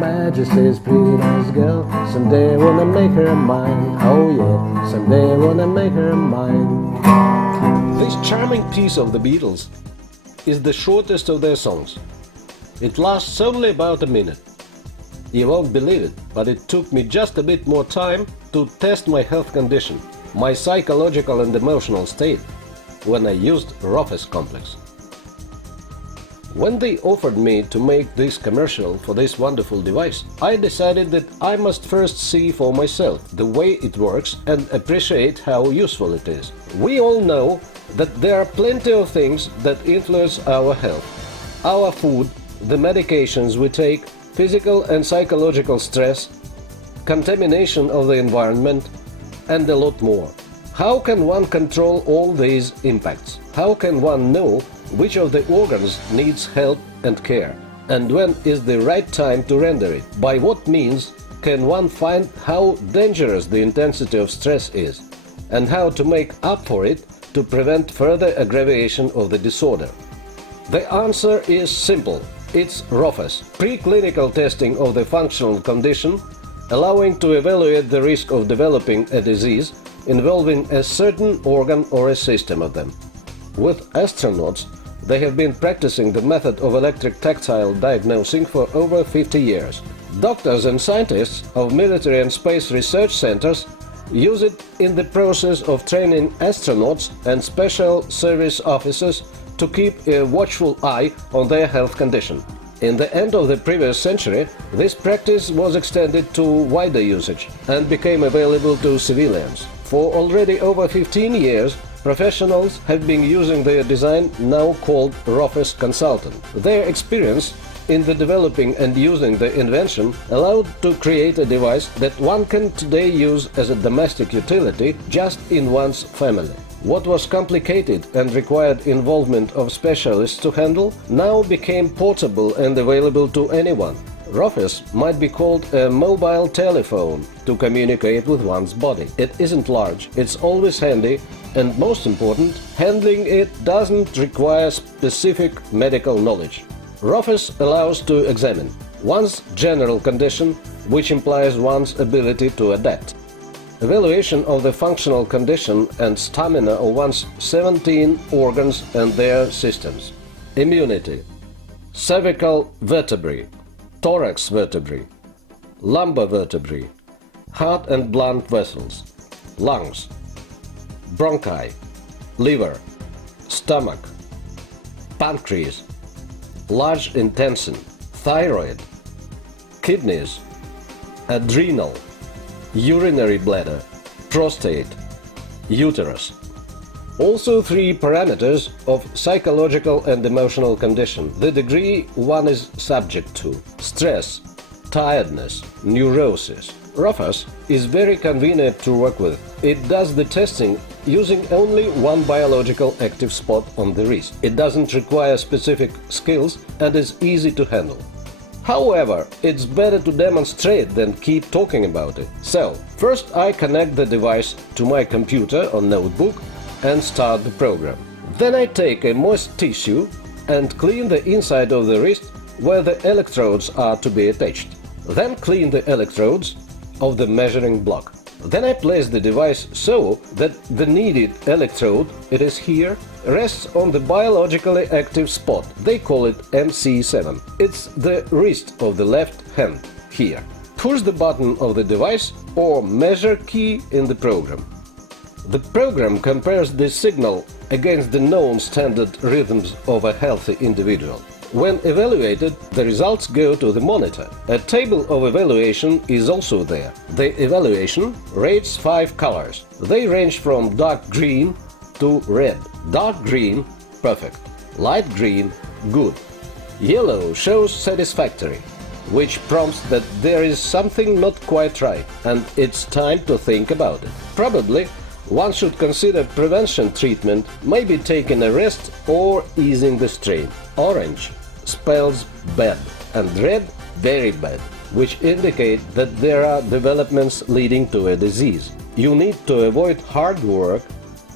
Majesty's pretty nice girl. Someday I wanna make her mine. Oh yeah, someday I wanna make her mine. This charming piece of the Beatles is the shortest of their songs. It lasts only about a minute. You won't believe it, but it took me just a bit more time to test my health condition, my psychological and emotional state, when I used derofes complex. When they offered me to make this commercial for this wonderful device, I decided that I must first see for myself the way it works and appreciate how useful it is. We all know that there are plenty of things that influence our health. Our food, the medications we take, physical and psychological stress, contamination of the environment, and a lot more. How can one control all these impacts? How can one know which of the organs needs help and care? And when is the right time to render it? By what means can one find how dangerous the intensity of stress is? And how to make up for it to prevent further aggravation of the disorder? The answer is simple. It's derofes, preclinical testing of the functional condition, allowing to evaluate the risk of developing a disease involving a certain organ or a system of them. With astronauts, they have been practicing the method of electric tactile diagnosing for over 50 years. Doctors and scientists of military and space research centers use it in the process of training astronauts and special service officers to keep a watchful eye on their health condition. In the end of the previous century, this practice was extended to wider usage and became available to civilians. For already over 15 years, professionals have been using their design, now called derofes consultant. Their experience in the developing and using the invention allowed to create a device that one can today use as a domestic utility just in one's family. What was complicated and required involvement of specialists to handle now became portable and available to anyone. Derofes might be called a mobile telephone to communicate with one's body. It isn't large, it's always handy, and most important, handling it doesn't require specific medical knowledge. Derofes allows to examine one's general condition, which implies one's ability to adapt. Evaluation of the functional condition and stamina of one's 17 organs and their systems. Immunity, cervical vertebrae, thorax vertebrae, lumbar vertebrae, heart and blood vessels, lungs, bronchi, liver, stomach, pancreas, large intestine, thyroid, kidneys, adrenal, urinary bladder, prostate, uterus. Also 3 parameters of psychological and emotional condition, the degree one is subject to: stress, tiredness, neurosis. derofes is very convenient to work with. It does the testing using only one biological active spot on the wrist. It doesn't require specific skills and is easy to handle. However, it's better to demonstrate than keep talking about it. So, first I connect the device to my computer or notebook and start the program. Then I take a moist tissue and clean the inside of the wrist where the electrodes are to be attached. Then clean the electrodes of the measuring block. Then I place the device so that the needed electrode, it is here, rests on the biologically active spot. They call it MC7. It's the wrist of the left hand, here. Push the button of the device or measure key in the program. The program compares the signal against the known standard rhythms of a healthy individual. When evaluated, the results go to the monitor. A table of evaluation is also there. The evaluation rates 5 colors. They range from dark green to red. Dark green – perfect. Light green – good. Yellow shows satisfactory, which prompts that there is something not quite right, and it's time to think about it. Probably one should consider prevention treatment, maybe taking a rest or easing the strain. Orange spells bad and red very bad, which indicate that there are developments leading to a disease. You need to avoid hard work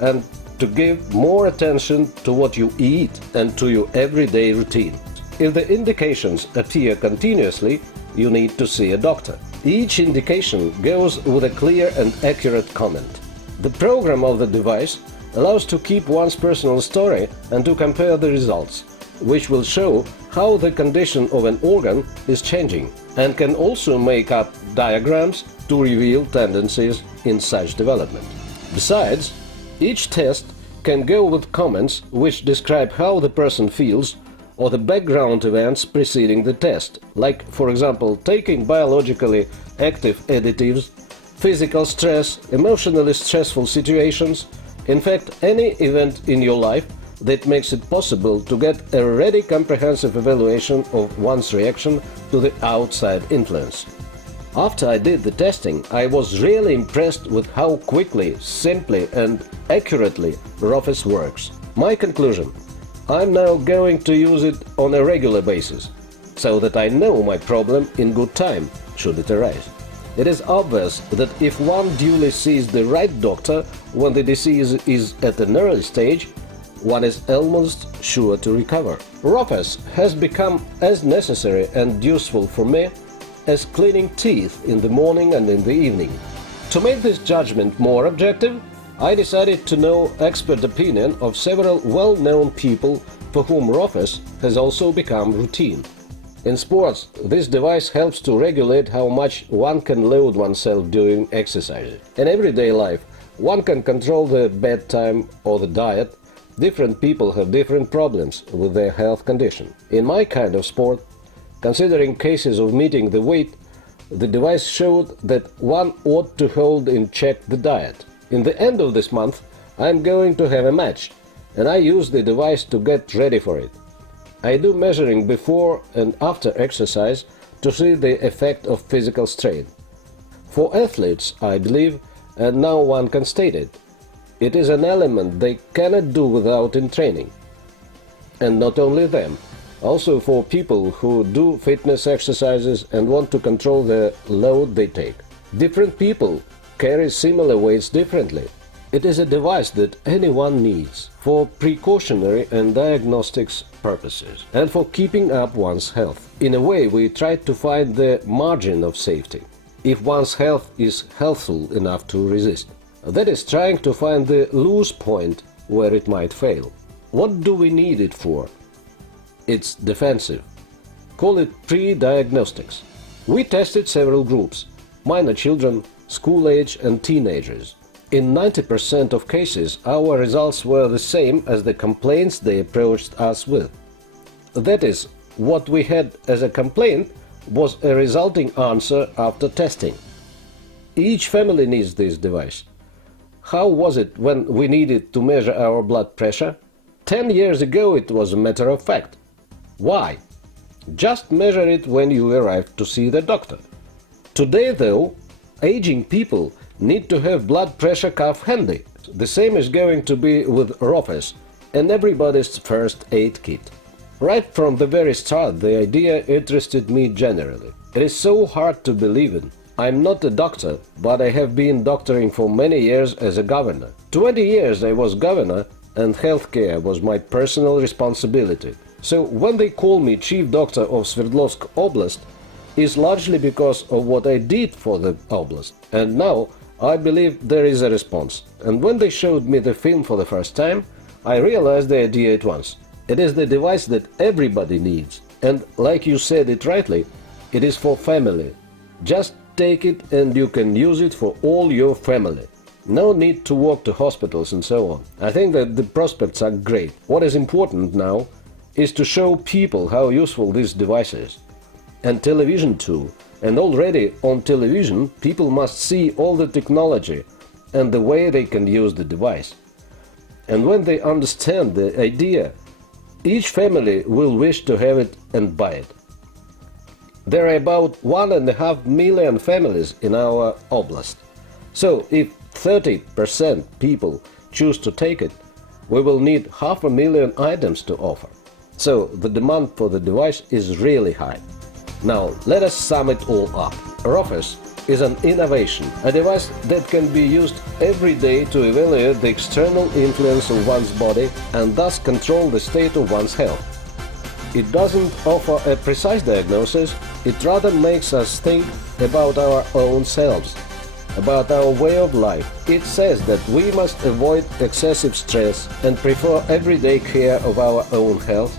and to give more attention to what you eat and to your everyday routine. If the indications appear continuously, you need to see a doctor. Each indication goes with a clear and accurate comment. The program of the device allows to keep one's personal story and to compare the results, which will show how the condition of an organ is changing, and can also make up diagrams to reveal tendencies in such development. Besides, each test can go with comments which describe how the person feels or the background events preceding the test, like, for example, taking biologically active additives, physical stress, emotionally stressful situations, in fact, any event in your life that makes it possible to get a really comprehensive evaluation of one's reaction to the outside influence. After I did the testing, I was really impressed with how quickly, simply and accurately derofes works. My conclusion: I'm now going to use it on a regular basis, so that I know my problem in good time, should it arise. It is obvious that if one duly sees the right doctor when the disease is at an early stage, one is almost sure to recover. Derofes has become as necessary and useful for me as cleaning teeth in the morning and in the evening. To make this judgment more objective, I decided to know expert opinion of several well-known people for whom derofes has also become routine. In sports, this device helps to regulate how much one can load oneself during exercises. In everyday life, one can control the bedtime or the diet. Different people have different problems with their health condition. In my kind of sport, considering cases of meeting the weight, the device showed that one ought to hold in check the diet. In the end of this month, I am going to have a match, and I use the device to get ready for it. I do measuring before and after exercise to see the effect of physical strain. For athletes, I believe, and now one can state it, it is an element they cannot do without in training. And not only them, also for people who do fitness exercises and want to control the load they take. Different people carry similar weights differently. It is a device that anyone needs for precautionary and diagnostics purposes and for keeping up one's health. In a way, we try to find the margin of safety, if one's health is healthful enough to resist. That is, trying to find the loose point where it might fail. What do we need it for? It's defensive. Call it pre-diagnostics. We tested several groups: minor children, school age and teenagers. In 90% of cases, our results were the same as the complaints they approached us with. That is, what we had as a complaint was a resulting answer after testing. Each family needs this device. How was it when we needed to measure our blood pressure? 10 years ago it was a matter of fact. Why? Just measure it when you arrive to see the doctor. Today, though, aging people need to have blood pressure cuff handy. The same is going to be with derofes and everybody's first aid kit. Right from the very start, the idea interested me generally. It is so hard to believe in. I'm not a doctor, but I have been doctoring for many years as a governor. 20 years I was governor and healthcare was my personal responsibility. So when they call me chief doctor of Sverdlovsk Oblast, is largely because of what I did for the oblast. And now I believe there is a response. And when they showed me the film for the first time, I realized the idea at once. It is the device that everybody needs. And like you said it rightly, it is for family. Just take it and you can use it for all your family. No need to walk to hospitals and so on. I think that the prospects are great. What is important now is to show people how useful this device is. And television too. And already on television people must see all the technology and the way they can use the device. And when they understand the idea, each family will wish to have it and buy it. There are about 1.5 million families in our oblast. So if 30% people choose to take it, we will need 500,000 items to offer. So the demand for the device is really high. Now let us sum it all up. derofes is an innovation, a device that can be used every day to evaluate the external influence of one's body and thus control the state of one's health. It doesn't offer a precise diagnosis, It rather makes us think about our own selves, about our way of life. It says that we must avoid excessive stress and prefer everyday care of our own health,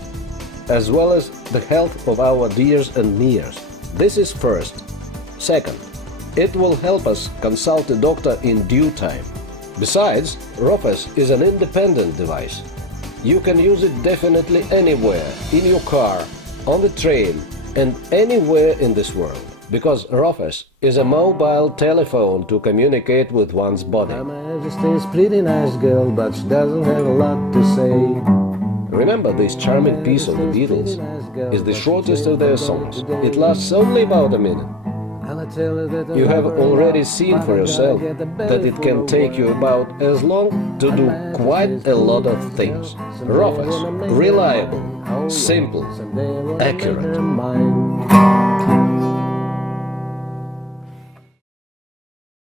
as well as the health of our dears and nears. This is first. Second, it will help us consult a doctor in due time. Besides, derofes is an independent device. You can use it definitely anywhere, in your car, on the train, and anywhere in this world, because derofes is a mobile telephone to communicate with one's body. Her Majesty is a pretty nice girl, but she doesn't have a lot to say. Remember, this charming piece of the Beatles is the shortest of their songs. It lasts only about a minute. You have already seen for yourself that it can take you about as long to do quite a lot of things. Derofes, reliable, simple, accurate.